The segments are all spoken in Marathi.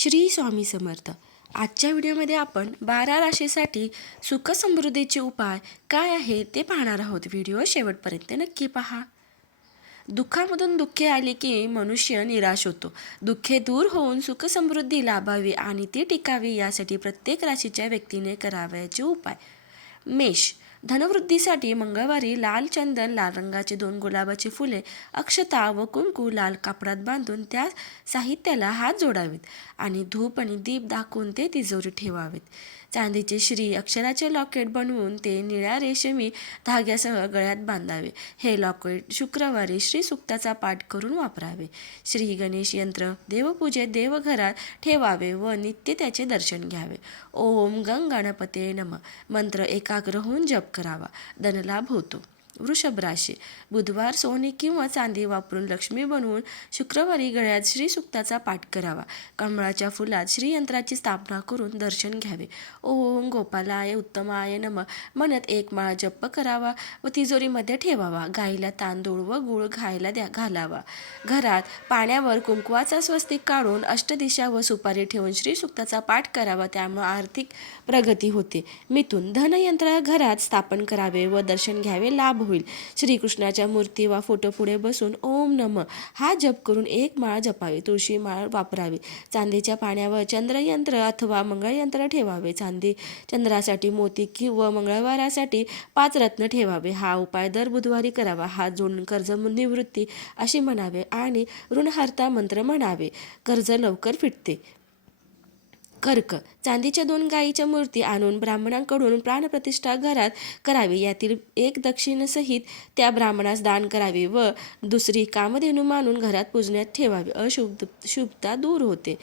श्री स्वामी समर्थ. आजच्या व्हिडिओमध्ये आपण 12 राशीसाठी सुख समृद्धीचे उपाय काय आहे ते पाहणार आहोत. व्हिडिओ शेवटपर्यंत नक्की पहा. दुःखामधून दुःखे आली की मनुष्य निराश होतो. दुःखे दूर होऊन सुख समृद्धी लाभावी आणि ती टिकावी यासाठी प्रत्येक राशीच्या व्यक्तीने करावयाचे उपाय. मेष. धनवृद्धीसाठी मंगळवारी लाल चंदन, लाल रंगाचे 2 गुलाबाची फुले, अक्षता व कुंकू लाल कापडात बांधून त्या साहित्याला हात जोडावेत आणि धूप आणि दीप दाखवून ते तिजोरीत ठेवावेत. चांदीचे श्री अक्षराचे लॉकेट बनवून ते निळ्या रेशमी धाग्यासह गळ्यात बांधावे. हे लॉकेट शुक्रवारी श्री सूक्ताचा पाठ करून वापरावे. श्री गणेश यंत्र देवपूजेत देवघरात ठेवावे व नित्य त्याचे दर्शन घ्यावे. ओम गंग गणपते नमः मंत्र एकाग्र होऊन जप करावा. धनलाभ होतो. वृषभ राशी. बुधवार सोने किंवा चांदी वापरून लक्ष्मी बनवून शुक्रवारी गळ्यात श्री सूक्ताचा पाठ करावा. कमळाच्या फुलात श्रीयंत्राची स्थापना करून दर्शन घ्यावे. ओम गोपालाय उत्तमाय नमः म्हणत 1 माळ जप करावा व तिजोरीमध्ये ठेवावा. गाईला तांदूळ व गूळ खायला घालावा. घरात पाण्यावर कुंकवाचा स्वस्तिक काढून अष्टदिशा व सुपारी ठेवून श्री सूक्ताचा पाठ करावा. त्यामुळे आर्थिक प्रगती होते. मिथुन. धनयंत्र घरात स्थापन करावे व दर्शन घ्यावे. लाभ होईल. श्रीकृष्णाच्या मूर्ती वा फोटो पुढे बसून ओम नमः हा जप करून 1 माळ जपावी. तुळशी माळ वापरावी. चांदीच्या पाण्यावर चंद्रयंत्र अथवा मंगळयंत्र ठेवावे. चांदी चंद्रासाठी मोती किंवा मंगळवारासाठी 5 रत्न ठेवावे. हा उपाय दर बुधवारी करावा. हात जोडून कर्ज निवृत्ती अशी म्हणावे आणि ऋणहर्ता मंत्र म्हणावे. कर्ज लवकर फिटते. कर्क. चांदीच्या 2 गायीच्या मूर्ती आणून ब्राह्मणांकडून प्राणप्रतिष्ठा घरात करावी. यातील 1 दक्षिणेसहित त्या ब्राह्मणास दान करावे व दुसरी कामधेनू मानून घरात पूजण्यात ठेवावी. शुभता दूर होते.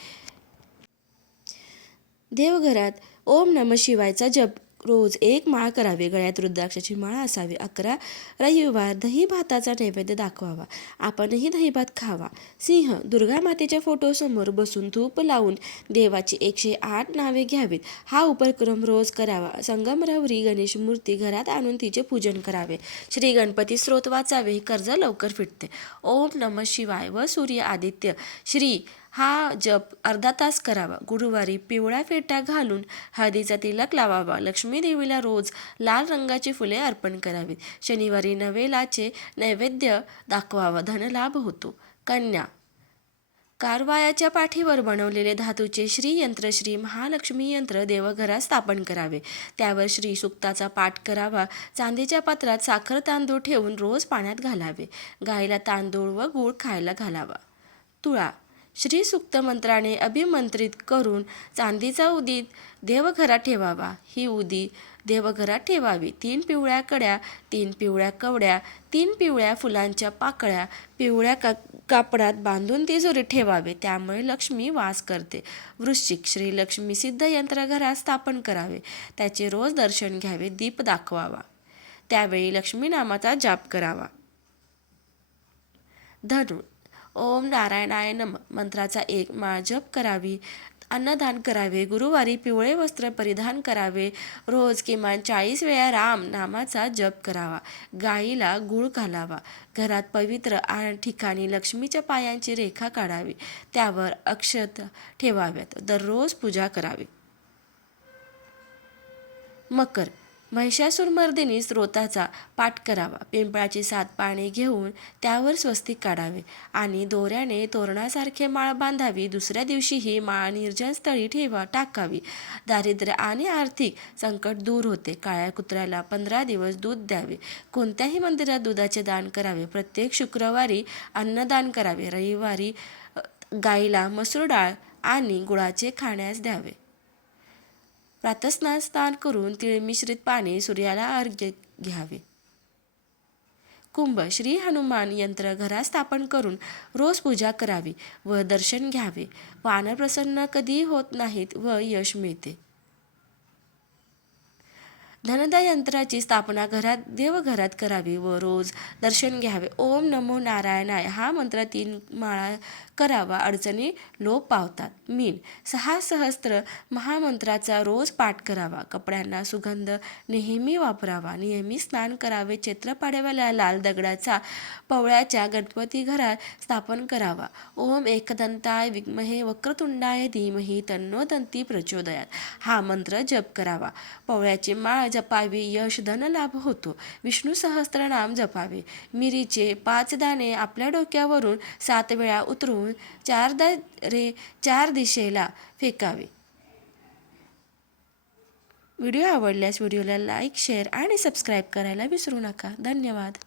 देवघरात ओम नमः शिवायचा जप रोज 1 माळ करावे. गळ्यात रुद्राक्षाची माळ असावी. 11 रविवार दही भाताचा नैवेद्य दाखवावा. आपणही दहीभात खावा. सिंह. दुर्गा मातेच्या फोटोसमोर बसून धूप लावून देवाची 108 नावे घ्यावीत. हा उपक्रम रोज करावा. संगमरवरी गणेश मूर्ती घरात आणून तिचे पूजन करावे. श्री गणपती स्तोत्र वाचावे. कर्ज लवकर फिटते. ओम नमः शिवाय व सूर्य आदित्य श्री हा जप अर्धा तास करावा. गुरुवारी पिवळ्या फेटा घालून हळदीचा तिलक लावावा. लक्ष्मी देवीला रोज लाल रंगाची फुले अर्पण करावीत. शनिवारी नवेलाचे नैवेद्य दाखवावा. धनलाभ होतो. कन्या. कारवायाच्या पाठीवर बनवलेले धातूचे श्रीयंत्र श्री महालक्ष्मी यंत्र देवघरात स्थापन करावे. त्यावर श्री सूक्ताचा पाठ करावा. चांदीच्या पात्रात साखर तांदूळ ठेवून रोज पाण्यात घालावे. गाईला तांदूळ व गूळ खायला घालावा. तुळा. श्री सूक्त मंत्राने अभिमंत्रित करून चांदीचा उदी देवघरात ठेवावा. ही उदी देवघरात ठेवावी. 3 पिवळ्या कड्या, 3 पिवळ्या कवड्या, 3 पिवळ्या फुलांच्या पाकळ्या पिवळ्या कापडात बांधून तिजोरीत ठेवावे. त्यामुळे लक्ष्मी वास करते. वृश्चिक. श्री लक्ष्मी सिद्ध यंत्र घरात स्थापन करावे. त्याचे रोज दर्शन घ्यावे. दीप दाखवावा. त्यावेळी लक्ष्मी नामाचा जाप करावा. धनु. ओम नारायणाय नमः मंत्राचा 1 माळ जप करावी. अन्नदान करावे. गुरुवारी पिवळे वस्त्र परिधान करावे. रोज किमान 40 वेळा राम नामाचा जप करावा. गाईला गूळ घालावा. घरात पवित्र ठिकाणी लक्ष्मीच्या पायांची रेखा काढावी. त्यावर अक्षत ठेवाव्यात. दररोज पूजा करावी. मकर. महिषासुरमर्दिनी स्तोत्राचा पाठ करावा. पिंपळाची 7 पाने घेऊन त्यावर स्वस्तिक काढावे आणि दोऱ्याने तोरणासारखे माळ बांधावी. दुसऱ्या दिवशी ही माळ निर्जन स्थळी टाकावी. दारिद्र्य आणि आर्थिक संकट दूर होते. काळ्या कुत्र्याला 15 दिवस दूध द्यावे. कोणत्याही मंदिरात दुधाचे दान करावे. प्रत्येक शुक्रवारी अन्नदान करावे. रविवारी गाईला मसूर डाळ आणि गुळाचे खाण्यास द्यावे. प्रातःस्नान करून तीळ मिश्रित पाणी सूर्याला अर्घ्य घ्यावे. कुंभ. श्री हनुमान यंत्र घरात स्थापन करून रोज पूजा करावी व दर्शन घ्यावे. वानर प्रसन्न कधी होत नाहीत व यश मिळते. धनदा यंत्राची स्थापना देवघरात करावी व रोज दर्शन घ्यावे. ओम नमो नारायणाय हा मंत्र 3 माळा करावा. अडचणी लोप पावतात. मीन 6 सहस्त्र महामंत्राचा रोज पाठ करावा. कपड्यांना सुगंध नेहमी वापरावा. नियमित स्नान करावे. चैत्र पाडव्याला लाल दगडाचा पवळ्याच्या गणपती घरात स्थापन करावा. ओम एकदंताय विद्महे वक्रतुंडाय धीमहि तन्नो दंती प्रचोदयात हा मंत्र जप करावा. पवळ्याची माळ जपावी. यश धन लाभ होतो. विष्णू सहस्त्रनाम जपावे. मिरीचे 5 दाणे आपल्या डोक्यावरून 7 वेळा उतरून 4 दिशेला फेकावे. व्हिडिओ आवडल्यास व्हिडिओला लाईक, शेअर आणि सबस्क्राईब करायला विसरू नका. धन्यवाद.